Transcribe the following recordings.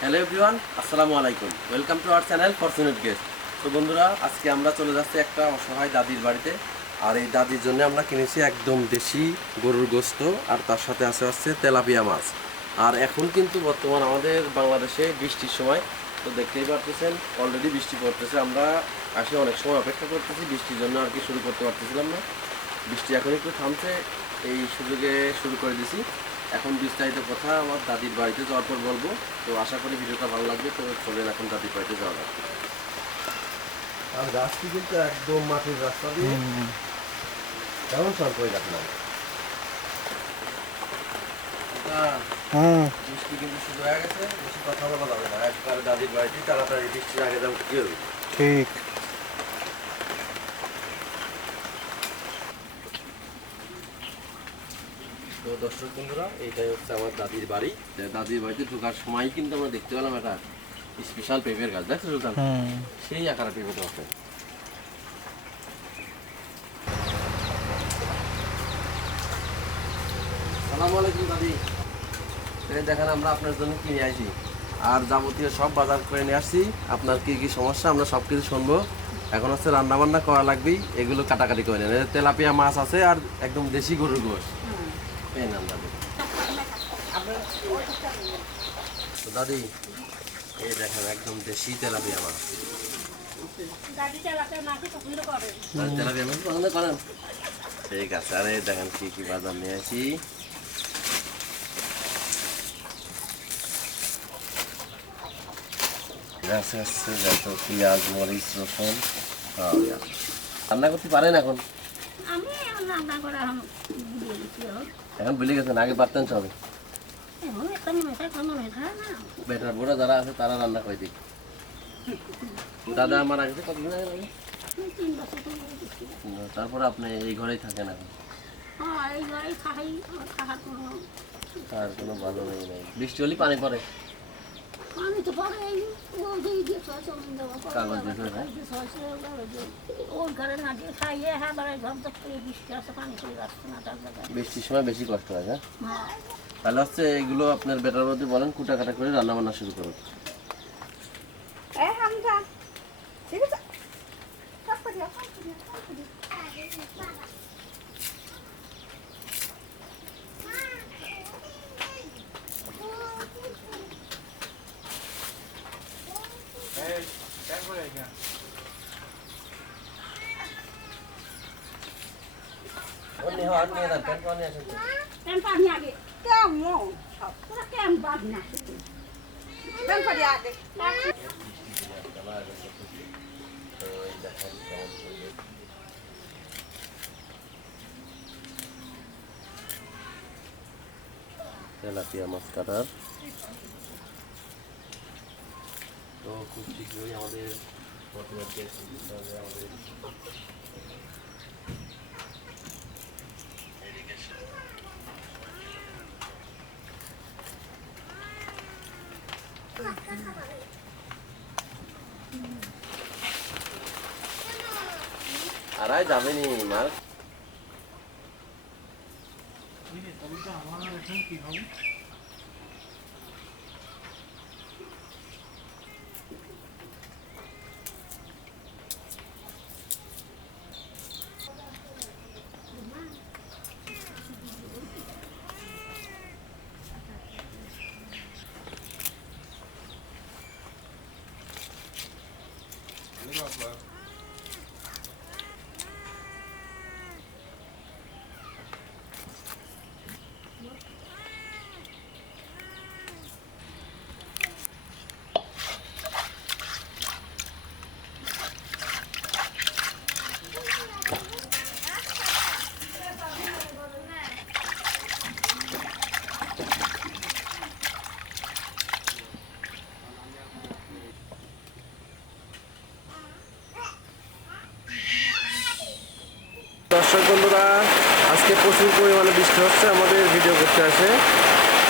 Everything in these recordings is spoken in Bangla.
হ্যালো এভরিওয়ান, আসসালামু আলাইকুম। Welcome to our channel fortunate guest. তো বন্ধুরা, আজকে আমরা চলে যাচ্ছি একটা অসহায় দাদির বাড়িতে। আর এই দাদির জন্য আমরা কিনেছি একদম দেশি গরুর গোস্ত, আর তার সাথে আছে তেলাপিয়া মাছ। আর এখন কিন্তু বর্তমান আমাদের বাংলাদেশে বৃষ্টির সময়, তো দেখতেই পারতেছেন অলরেডি বৃষ্টি পড়তেছে। আমরা আসে অনেক সময় অপেক্ষা করতেছি, বৃষ্টির জন্য আর কি শুরু করতে পারতেছিলাম না। বৃষ্টি এখন একটু থামছে, এই সুযোগে শুরু করে দিছি। এখন বিস্তারিত কথা আমার দাদির বাড়িতে যাওয়ার পর বলবো। তো আশা করি ভিডিওটা ভালো লাগবে। তো চলেন এখন দাদির বাড়িতে যাওয়া যাক। আর রাস্তা কিন্তু একদম মাটির রাস্তা দিয়ে কেমন সর করে রাখলাম। বৃষ্টি কিন্তু শুরু হয়ে গেছে, বেশি কথা বলা যাবে না। একবার দাদির বাড়িতে তাড়াতাড়ি বৃষ্টির আগে যাবো, কি হবে? ঠিক। তো দর্শক বন্ধুরা, এইটাই হচ্ছে আমার দাদির বাড়ি। দাদির বাড়িতে ঢোকার সময় কিন্তু আমরা দেখতে পেলাম একটা স্পেশাল পেঁপের গাছ। দেখছো সুলতান? সেই আকারে পেঁপেটা আছে। আসসালামু আলাইকুম দাদি। এই দেখেন আমরা আপনার জন্য কিনে আসি, আর যাবতীয় সব বাজার করে নিয়ে আসছি। আপনার কি কি সমস্যা আমরা সব কিছু শুনবো। এখন হচ্ছে রান্না বান্না করা লাগবেই, এগুলো কাটাকাটি করে নেন। তেলাপিয়া মাছ আছে আর একদম দেশি গরুর গোশ। এই নাম দাদি। তো দাদি, এই দেখেন একদম দেশি তেলাপিয়া মাছ। তেলাপিয়া মাছ পছন্দ করেন? ঠিক আছে। আরে দেখেন কি কি বাজার নিয়ে আসি। দেখো পেঁয়াজ, মরিচ, রসুন। রান্না করতে পারেন এখন? এখন ভুলে গেছেন, আগে পারতেন সবে। বেটার বুড়া যারা আছে তারা রান্না করে দিই। দাদা আমার আগে কতদিন আগে লাগে? তারপরে আপনি এই ঘরেই থাকেন এখন? আর কোনো ভালো নেই। বৃষ্টি হলে পানি পড়ে? বৃষ্টির সময় বেশি কষ্ট হয়। হ্যাঁ, তাহলে হচ্ছে এগুলো আপনার বেটার মধ্যে বলেন কুটা কাটা করে রান্না বান্না শুরু করুন। তেলাপিয়া মাছ কাটার তো খুব শীঘ্রই আমাদের আড়াই যাবেনি মার। দর্শক বন্ধুরা, আজকে প্রচুর পরিমাণে বৃষ্টি হচ্ছে, আমাদের ভিডিও করতে আসে।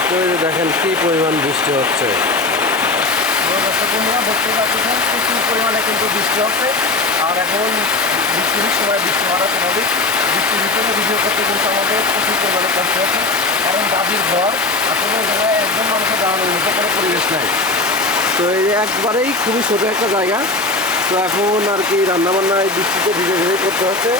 তো দেখেন কি পরিমাণ বৃষ্টি হচ্ছে। দর্শক বন্ধুরা দেখতে পাচ্ছেন প্রচুর পরিমাণে কিন্তু বৃষ্টি হচ্ছে। আর এখন বৃষ্টির সময় বৃষ্টি হওয়ার স্বাভাবিক। বৃষ্টির ভিতরে ভিডিও করতে কিন্তু আমাদের প্রচুর পরিমাণে কষ্ট হচ্ছে, কারণ দাদির ঘর আসলে জায়গায় একজন মানুষের দাঁড়ানোর মতো কোনো পরিবেশ নাই। তো এই একবারেই খুবই ছোট একটা জায়গা। তো এখন আর কি রান্নাবান্না এই বৃষ্টিতে ধীরে ধীরে করতে হচ্ছে।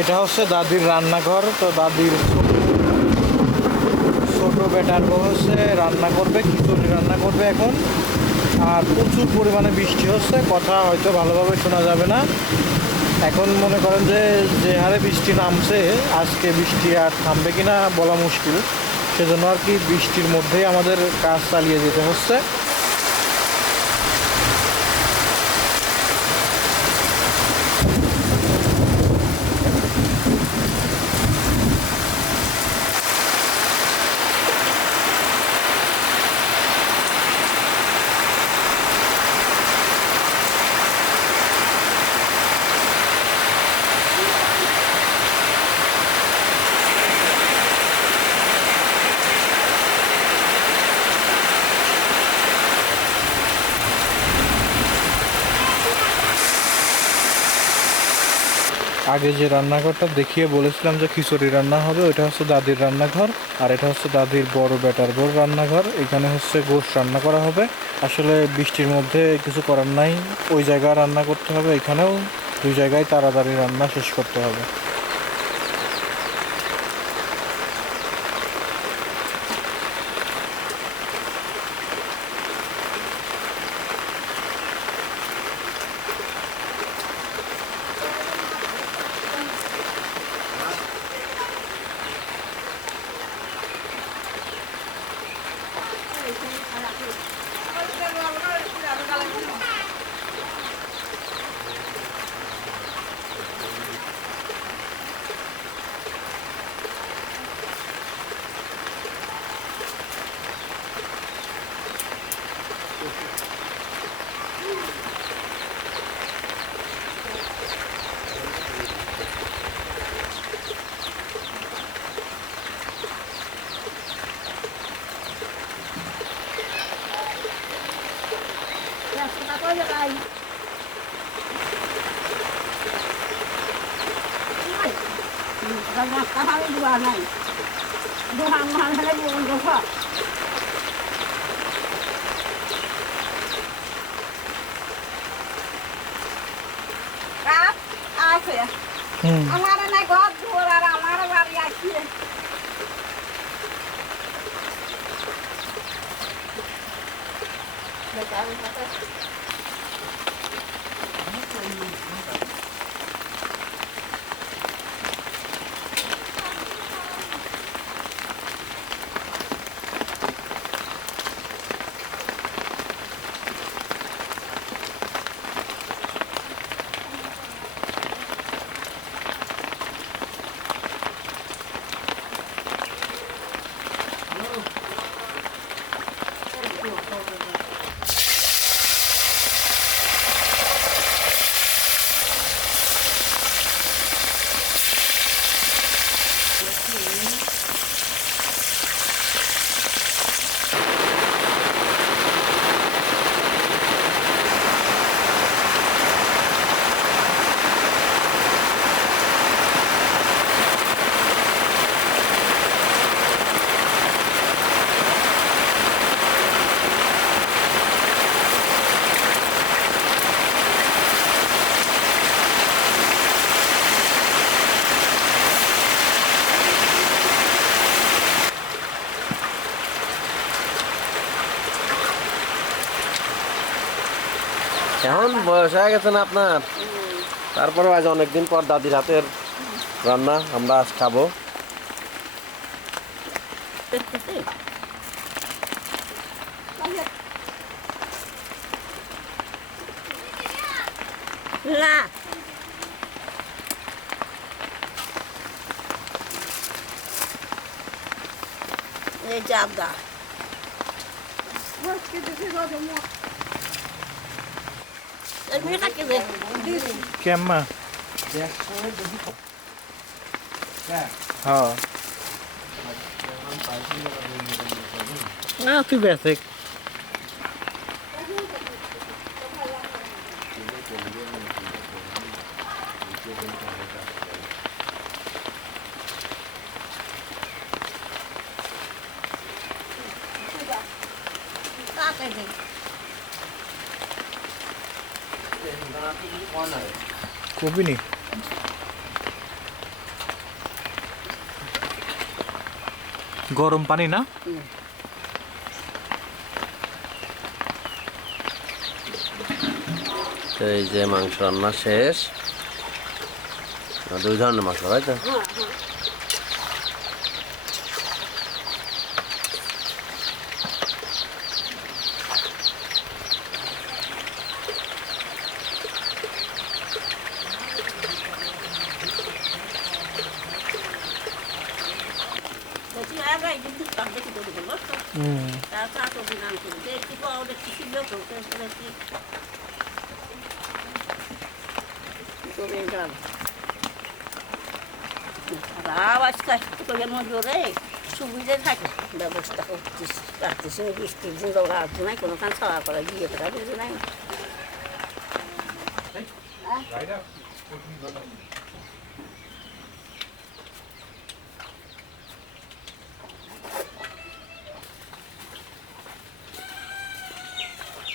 এটা হচ্ছে দাদির রান্নাঘর। তো দাদির ছোট বেটার বউ হচ্ছে রান্না করবে, খিচুড়ি রান্না করবে এখন। আর প্রচুর পরিমাণে বৃষ্টি হচ্ছে, কথা হয়তো ভালোভাবে শোনা যাবে না। এখন মনে করেন যে হারে বৃষ্টি নামছে, আজকে বৃষ্টি আর থামবে কিনা বলা মুশকিল। সেজন্য আর কি বৃষ্টির মধ্যেই আমাদের কাজ চালিয়ে যেতে হচ্ছে। আগে যে রান্নাঘরটা দেখিয়ে বলেছিলাম যে খিচুড়ি রান্না হবে, ওইটা হচ্ছে দাদির রান্নাঘর। আর এটা হচ্ছে দাদির বড় বেটার বড় রান্নাঘর। এখানে হচ্ছে গোশ রান্না করা হবে। আসলে বৃষ্টির মধ্যে কিছু করার নাই, ওই জায়গায় রান্না করতে হবে, এখানেও দুই জায়গায় তাড়াতাড়ি রান্না শেষ করতে হবে। আমার না ঘর দুয়ার আর আমার বাড়ি আছে। বয়স হয়ে গেছে না আপনার? তারপরে আজ অনেকদিন পর দাদির হাতের রান্না আমরা আজ খাবো। না এই জাবদা এমনি থাকে যে কেম্মা হ্যাঁ না তুই বেসে কাকে দে কবি নি গরম পানি না তো এই যে মাংস রান্না শেষ। দুই ধরনের মাংস, তাই তো? দেখি আর এই কিন্তু কাম দেখি তো বলো তার সাথে দিনাম করে দেখি তো ওদের কিছু লোক করে কি করে গেল আওয়াজ কাটতে করে মজুরে সুবিধে থাকে ব্যবস্থা করছিস রাখতেছি বৃষ্টির দিন দৌড়া আসছে নাই কোনো কাজ খাওয়া করা গিয়ে করা বুঝে নাই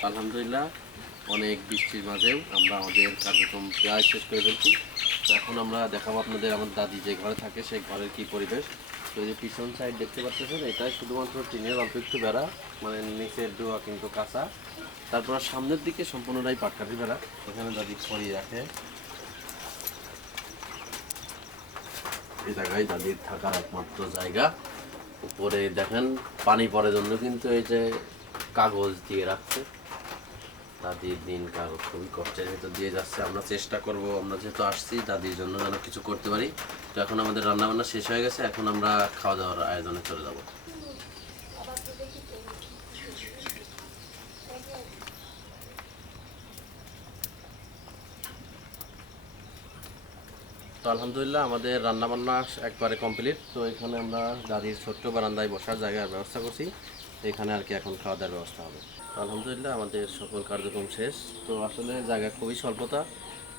আলহামদুলিল্লাহ অনেক বৃষ্টির মাঝেও আমরা আমাদের কার্যক্রম প্রায় শেষ করে ফেলছি। তো এখন আমরা দেখাবো আপনাদের আমার দাদি যে ঘরে থাকে সেই ঘরের কি পরিবেশ। তো এই যে পিছন সাইড দেখতে পাচ্ছেন, এটাই শুধুমাত্র টিনের অল্প একটু বেড়া, মানে নিচের ডোয়া কিন্তু কাঁচা। তারপর সামনের দিকে সম্পূর্ণটাই পাটকাঠি বেড়া। এখানে দাদি খড়ি রাখে, এই জায়গায় দাদির থাকার একমাত্র জায়গা। উপরে দেখেন পানি পড়ার জন্য কিন্তু এই যে কাগজ দিয়ে রাখছে। দাদির দিন কাগজ খুবই কষ্টের ভেতর দিয়ে যাচ্ছে। আমরা চেষ্টা করব, আমরা যেহেতু আসছি দাদির জন্য যেন কিছু করতে পারি। তো এখন আমাদের রান্নাবান্না শেষ হয়ে গেছে, এখন আমরা খাওয়া দাওয়ার আয়োজনে চলে যাব। তো আলহামদুলিল্লাহ আমাদের রান্নাবান্না একবারে কমপ্লিট। তো এখানে আমরা দাদির ছোট্ট বারান্দায় বসার জায়গার ব্যবস্থা করছি। এখানে আর কি এখন খাওয়া দাওয়ার ব্যবস্থা হবে। আলহামদুলিল্লাহ আমাদের সকল কার্যক্রম শেষ। তো আসলে জায়গা খুবই স্বল্পতা,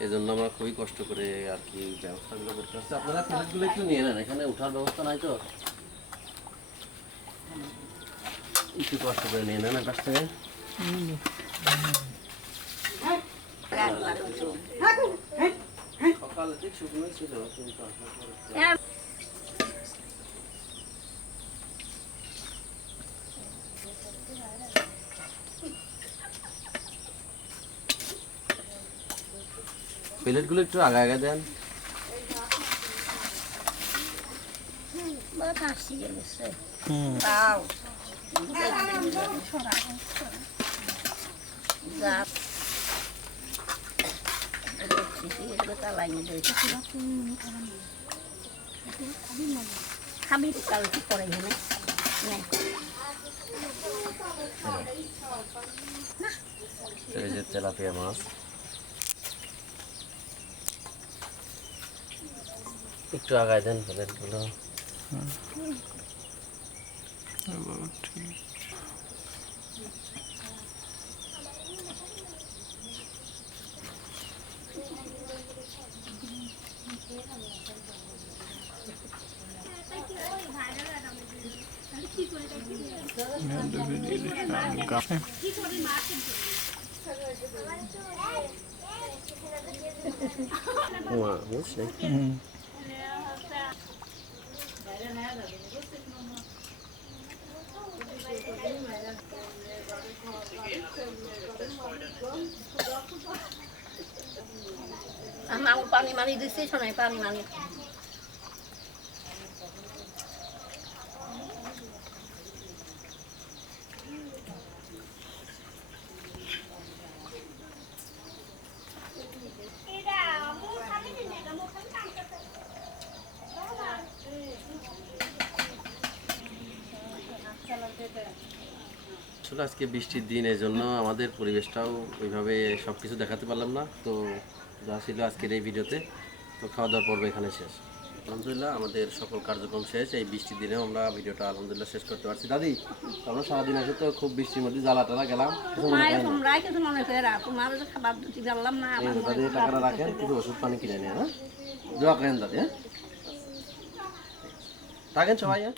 এই জন্য আমরা খুবই কষ্ট করে আর কি ব্যবস্থাগুলো করতে হচ্ছে। আপনারা প্লেটগুলো একটু নিয়ে নেন, এখানে ওঠার ব্যবস্থা নাই তো, একটু কষ্ট করে নিয়ে নেন কাছ থেকে। সকালে ঠিক শুকনো ছিল কিন্তু প্লেটগুলো একটু আগে আগে দেন। তাও খাবি কাল কি করে এখানে এই যে তেলাপিয়া মাছ, একটু আগায় দেন প্লেটগুলো। বুঝলি মামু পানি মানি দিচ্ছি শোনাই পানি মানি আসলে আজকে বৃষ্টির দিন এই জন্য আমাদের পরিবেশটাও ওইভাবে সব কিছু দেখাতে পারলাম না। তো যা ছিল আজকের এই ভিডিওতে, তো খাওয়া দাওয়ার পর্ব এখানে শেষ। আলহামদুলিল্লাহ আমাদের সকল কার্যক্রম শেষ। এই বৃষ্টির দিনেও আমরা ভিডিওটা আলহামদুলিল্লাহ শেষ করতে পারছি। দাদি, আমরা সারাদিন এসে তো খুব বৃষ্টির মধ্যে জ্বালা টালা গেলাম, কিছু মনে করেন না? তোমরাই কিছু মনে করে তোমার খাবার দুটি জানলাম না এই যে দাদি, এই টাকাটা রাখেন, কিছু ওষুধ পানি কিনে নিয়ে, হ্যাঁ দোয়া করেন দাদি, হ্যাঁ থাকেন সবাই, হ্যাঁ।